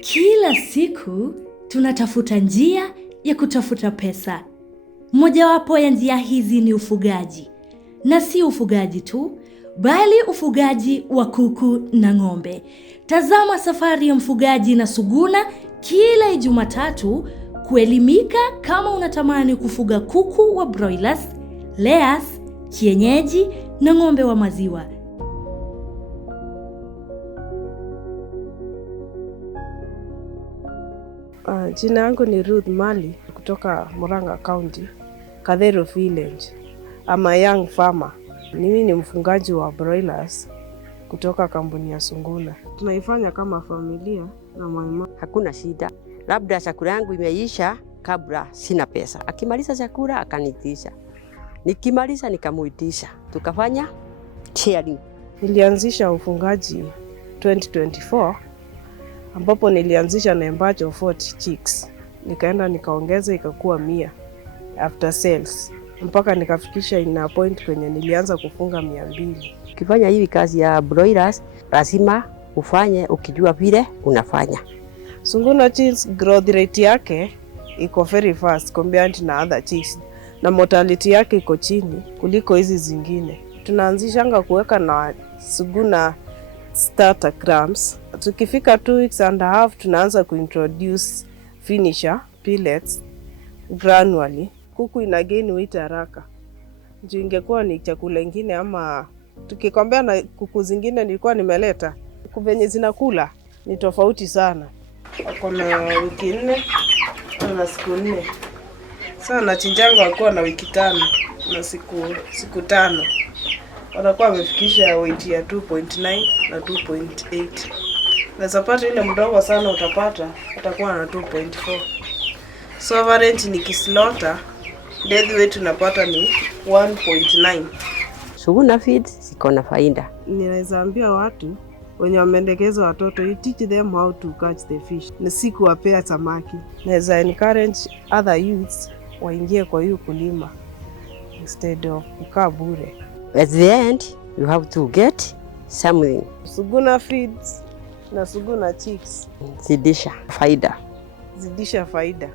Kila siku tunatafuta njia ya kutafuta pesa. Mojawapo ya njia hizi ni ufugaji. Na si ufugaji tu, bali ufugaji wa kuku na ng'ombe. Tazama safari ya mfugaji na Suguna kila Jumatatu kuelimika kama unatamani kufuga kuku wa broilers, layers, kienyeji na ng'ombe wa maziwa. Jina yangu ni Ruth Mali kutoka Murang'a County, Kadhero Village. I'm a young farmer. Mimi ni mfungaji wa broilers kutoka kampuni ya Suguna. Tunaifanya kama familia na mama. Hakuna shida. Labda chakula yangu imeisha kabla sina pesa. Akimaliza chakula akanitisha. Nikimaliza nikamuitisha. Tukafanya sharing. Nilianzisha ufungaji 2024 ambapo nilianzisha na embacho 40 chicks. Nikaenda nikaongeza ikakuwa 100 after sales. Mpaka nikafikisha ina point kwenye nilianza kufunga 200. Ukifanya hivi kazi ya broilers lazima ufanye ukijua vile unafanya. Suguna chicks growth rate yake iko very fast compared na other chicks. Na mortality yake iko chini kuliko hizi zingine. Tunaanzishanga kuweka na Suguna starter crumbs. Tukifika 2 weeks and a half tunaanza kuintroduce finisher pellets gradually. Kuku ina gain weight haraka. Juu ingekuwa ni chakula ingine ama tukikombea na kuku zingine nilikuwa nimeleta, kuku venye zinakula ni tofauti sana. Wako na wiki 4 na siku 4. Sasa nachinjanga wakiwa na wiki 5 na siku 5. Watakuwa wamefikisha weight ya 2.9 na 2.8. Unaweza pata ile mdogo sana utapata atakuwa na 2.4. So average ni kislaughter death weight unapata ni 1.9. Suguna feeds ziko na faida. Ninaweza ambia watu wenye wameendekeza watoto, you teach them how to catch the fish. Ni si kuwapea samaki. Naweza encourage other youths waingie kwa hiyo kulima instead of kukaa bure. At the end you have to get something. Suguna feeds na Suguna chicks Zidisha faida. Zidisha faida.